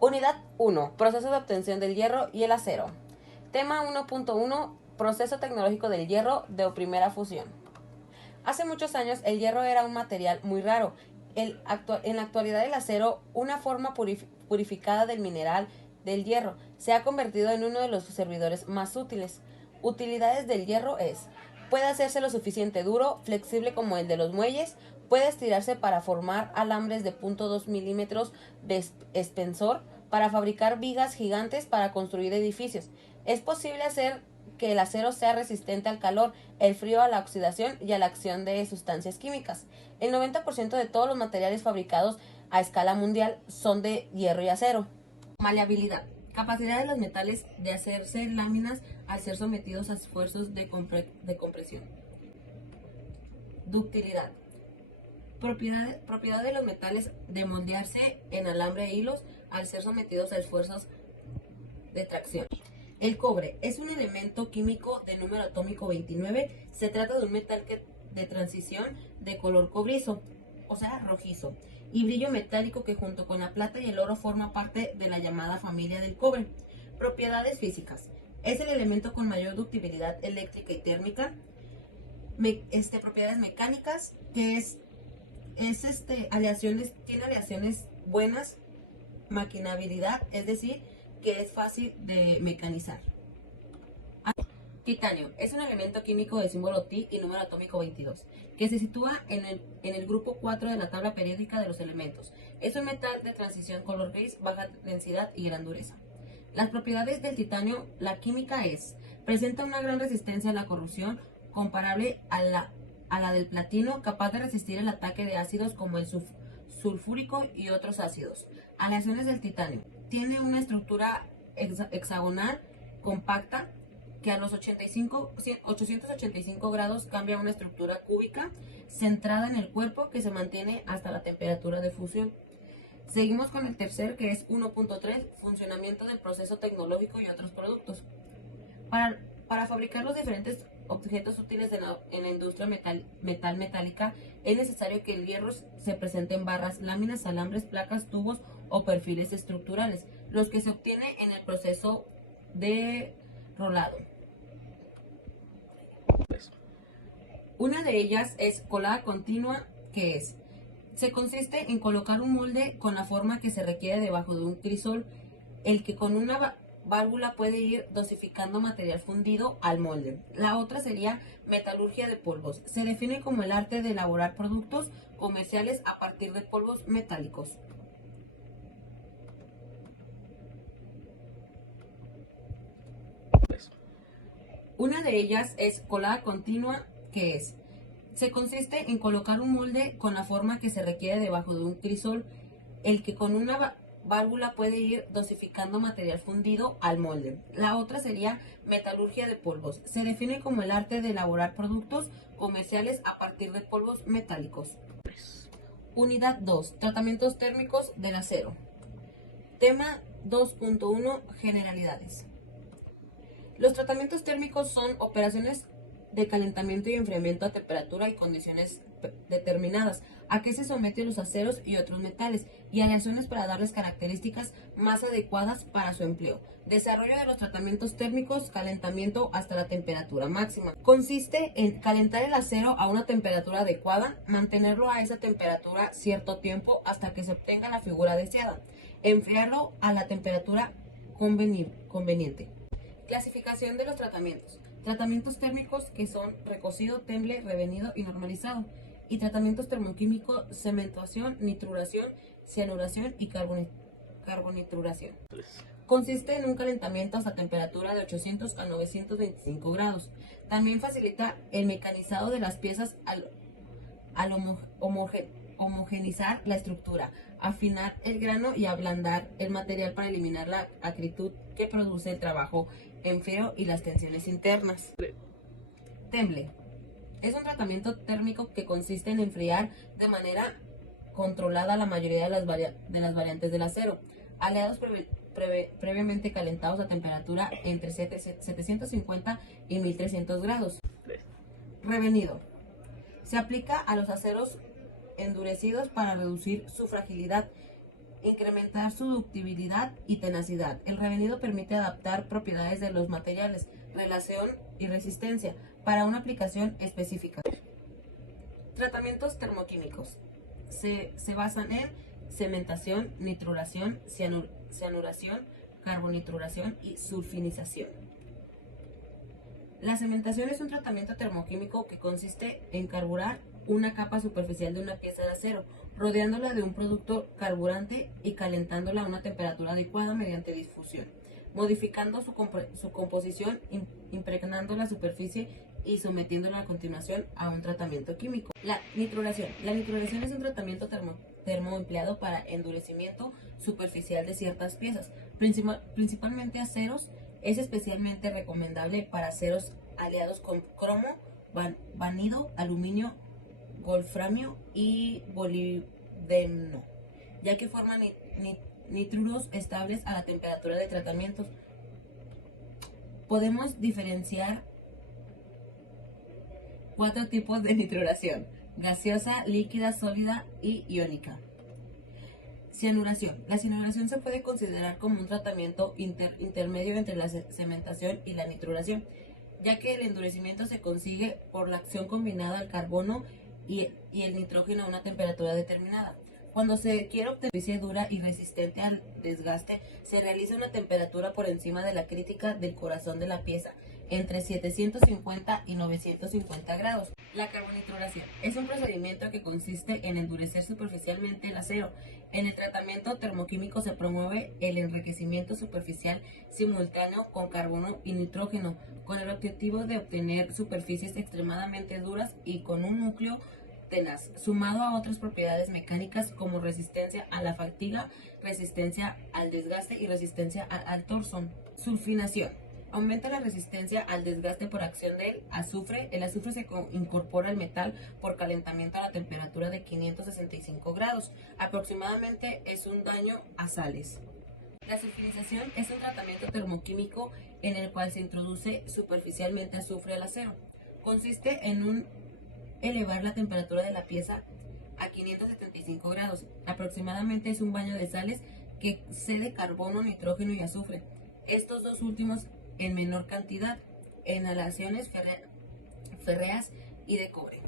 Unidad 1. Proceso de obtención del hierro y el acero. Tema 1.1. Proceso tecnológico del hierro de primera fusión. Hace muchos años el hierro era un material muy raro. En la actualidad el acero, una forma purificada del mineral del hierro, se ha convertido en uno de los servidores más útiles. Utilidades del hierro es: puede hacerse lo suficiente duro, flexible como el de los muelles, puede estirarse para formar alambres de 0.2 milímetros de espesor, para fabricar vigas gigantes para construir edificios. Es posible hacer que el acero sea resistente al calor, el frío, a la oxidación y a la acción de sustancias químicas. El 90% de todos los materiales fabricados a escala mundial son de hierro y acero. Maleabilidad. Capacidad de los metales de hacerse láminas al ser sometidos a esfuerzos de compresión. Ductilidad. Propiedad de los metales de moldearse en alambre e hilos al ser sometidos a esfuerzos de tracción. El cobre es un elemento químico de número atómico 29. Se trata de un metal de transición de color cobrizo, o sea, rojizo, y brillo metálico que junto con la plata y el oro forma parte de la llamada familia del cobre. Propiedades físicas. Es el elemento con mayor ductibilidad eléctrica y térmica. Propiedades mecánicas, que tiene aleaciones buenas. Maquinabilidad, es decir, que es fácil de mecanizar. Titanio es un elemento químico de símbolo Ti y número atómico 22, que se sitúa en el grupo 4 de la tabla periódica de los elementos. Es un metal de transición color gris, baja densidad y gran dureza. Las propiedades del titanio: la química presenta una gran resistencia a la corrosión, comparable a la del platino, capaz de resistir el ataque de ácidos como el sulfúrico y otros ácidos. Aleaciones del titanio: tiene una estructura hexagonal compacta que a los 885 grados cambia a una estructura cúbica centrada en el cuerpo que se mantiene hasta la temperatura de fusión. Seguimos con el tercer, que es 1.3, funcionamiento del proceso tecnológico y otros productos. Para fabricar los diferentes objetos útiles en la industria metálica, es necesario que el hierro se presente en barras, láminas, alambres, placas, tubos o perfiles estructurales, los que se obtiene en el proceso de rolado. Una de ellas es colada continua, que se consiste en colocar un molde con la forma que se requiere debajo de un crisol, el que con una válvula puede ir dosificando material fundido al molde. La otra sería metalurgia de polvos. Se define como el arte de elaborar productos comerciales a partir de polvos metálicos. Una de ellas es colada continua, que se consiste en colocar un molde con la forma que se requiere debajo de un crisol, el que con una válvula puede ir dosificando material fundido al molde. La otra sería metalurgia de polvos. Se define como el arte de elaborar productos comerciales a partir de polvos metálicos. Unidad 2. Tratamientos térmicos del acero. Tema 2.1. Generalidades. Los tratamientos térmicos son operaciones de calentamiento y enfriamiento a temperatura y condiciones determinadas, a que se someten los aceros y otros metales, y aleaciones para darles características más adecuadas para su empleo. Desarrollo de los tratamientos térmicos: calentamiento hasta la temperatura máxima. Consiste en calentar el acero a una temperatura adecuada, mantenerlo a esa temperatura cierto tiempo hasta que se obtenga la figura deseada, enfriarlo a la temperatura conveniente. Clasificación de los tratamientos. Tratamientos térmicos, que son recocido, temple, revenido y normalizado. Y tratamientos termoquímicos: cementuación, nitruración, cianuración y carbonitruración. Consiste en un calentamiento hasta temperatura de 800 a 925 grados. También facilita el mecanizado de las piezas al homogeneizar la estructura, afinar el grano y ablandar el material para eliminar la acritud que produce el trabajo en frío y las tensiones internas. Temple es un tratamiento térmico que consiste en enfriar de manera controlada la mayoría de las variantes del acero, aleados previamente calentados a temperatura entre 750 y 1300 grados. Revenido se aplica a los aceros endurecidos para reducir su fragilidad Incrementar su ductibilidad y tenacidad. El revenido permite adaptar propiedades de los materiales, relación y resistencia para una aplicación específica. Tratamientos termoquímicos. Se basan en cementación, nitruración, cianuración, carbonitruración y sulfinización. La cementación es un tratamiento termoquímico que consiste en carburar una capa superficial de una pieza de acero, rodeándola de un producto carburante y calentándola a una temperatura adecuada mediante difusión, modificando su composición, impregnando la superficie y sometiéndola a continuación a un tratamiento químico. La nitruración. La nitruración es un tratamiento termo empleado para endurecimiento superficial de ciertas piezas, principalmente aceros. Es especialmente recomendable para aceros aliados con cromo, vanido, aluminio, wolframio y molibdeno, ya que forman nitruros estables a la temperatura de tratamientos. Podemos diferenciar 4 tipos de nitruración: gaseosa, líquida, sólida y iónica. Cianuración. La cianuración se puede considerar como un tratamiento intermedio entre la cementación y la nitruración, ya que el endurecimiento se consigue por la acción combinada al carbono y el nitrógeno a una temperatura determinada. Cuando se quiere obtener una superficie dura y resistente al desgaste, se realiza una temperatura por encima de la crítica del corazón de la pieza, entre 750 y 950 grados. La carbonitruración es un procedimiento que consiste en endurecer superficialmente el acero. En el tratamiento termoquímico se promueve el enriquecimiento superficial simultáneo con carbono y nitrógeno, con el objetivo de obtener superficies extremadamente duras y con un núcleo tenaz, sumado a otras propiedades mecánicas como resistencia a la fatiga, resistencia al desgaste y resistencia al torsón. Sulfinación. Aumenta la resistencia al desgaste por acción del azufre. El azufre se incorpora al metal por calentamiento a la temperatura de 565 grados. Aproximadamente es un daño a sales. La sulfinización es un tratamiento termoquímico en el cual se introduce superficialmente azufre al acero. Consiste en elevar la temperatura de la pieza a 575 grados. Aproximadamente es un baño de sales que cede carbono, nitrógeno y azufre. Estos dos últimos en menor cantidad, en aleaciones férreas y de cobre.